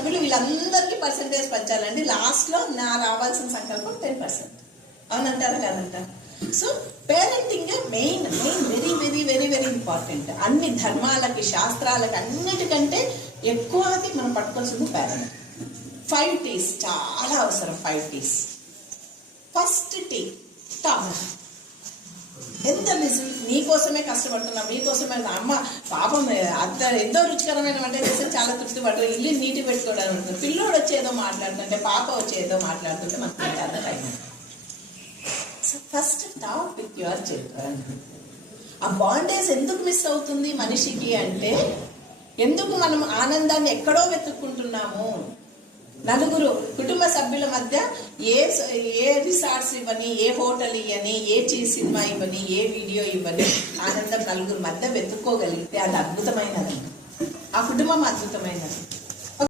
సభ్యులు వీళ్ళందరికీ పర్సెంటేజ్ పంచాలండి. లాస్ట్లో నా రావాల్సిన సంకల్పం 10%. అవునంటారా కాదంటారా? So parenting main very very very very important. అన్ని ధర్మాలకి, శాస్త్రాలకి, అన్నిటికంటే ఎక్కువ మనం పట్టుకోవాల్సింది పేరెంట్. 5 T's చాలా అవసరం. 5 T's. First tea talk. ఎంత బిజీ, నీకోసమే కష్టపడుతున్నాం, నీకోసమే. అమ్మ పాపం అంత ఎంతో రుచికరమైన వంట చేస్తే చాలా తృప్తి పడరు, ఇల్లు నీటి పెట్టుకోవడానికి ఉంటుంది. పిల్లోడు వచ్చి ఏదో మాట్లాడుతుంటే, పాప వచ్చి ఏదో మాట్లాడుతుంటే మనకి అర్థం అయింది. So first talk with your children. ఆ బాండేజ్ ఎందుకు మిస్ అవుతుంది మనిషికి అంటే, ఎందుకు మనం ఆనందాన్ని ఎక్కడో వెతుక్కుంటున్నాము. నలుగురు కుటుంబ సభ్యుల మధ్య ఏ రిసార్ట్స్ ఇవ్వని, ఏ హోటల్ ఇవ్వని, ఏ సినిమా ఇవ్వని, ఏ వీడియో ఇవ్వని, ఆనందం నలుగురు మధ్య వెతుక్కోగలిగితే అది అద్భుతమైనది. ఆ కుటుంబం అద్భుతమైనది.